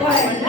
Bye.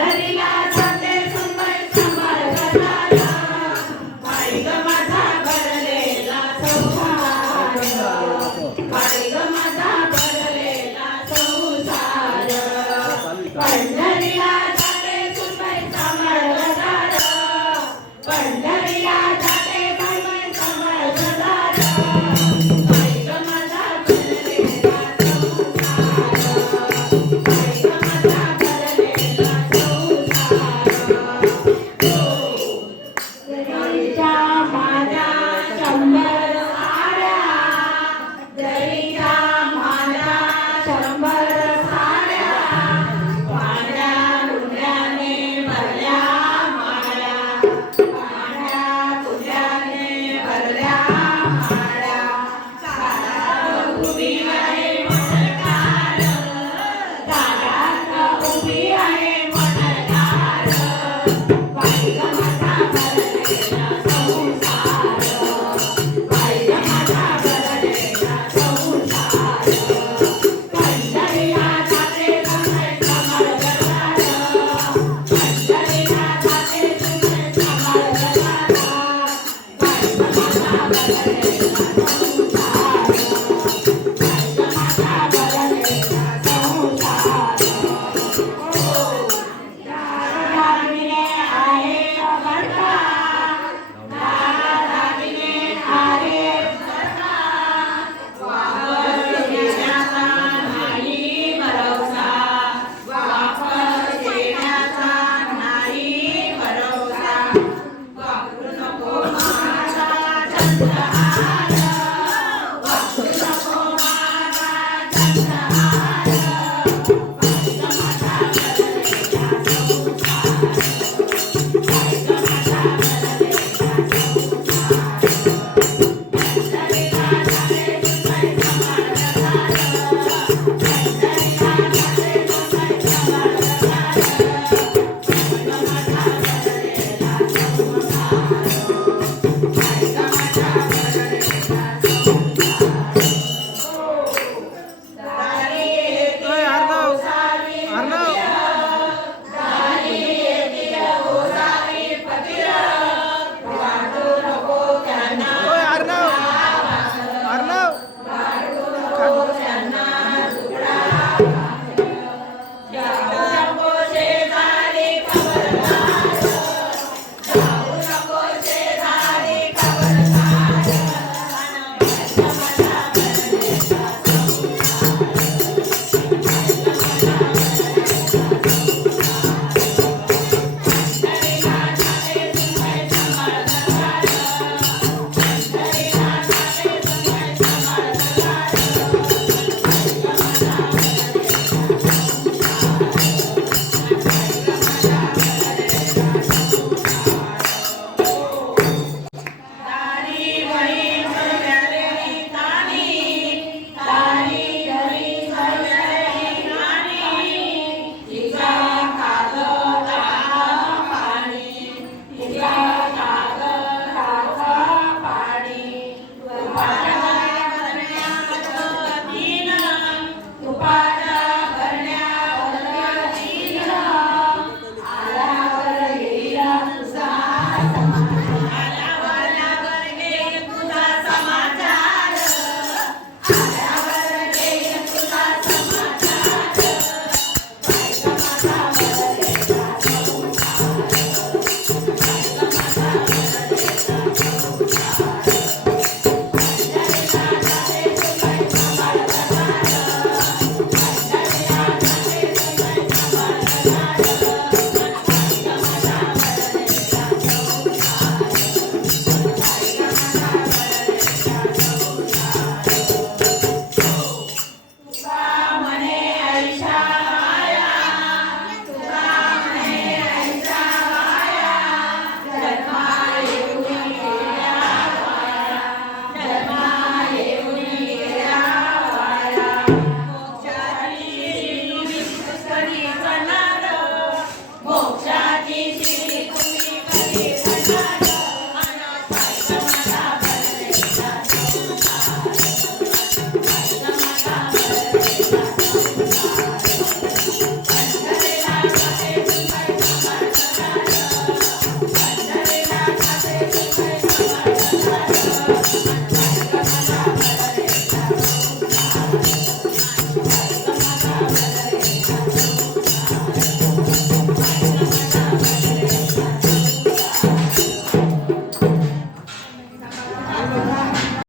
Listen.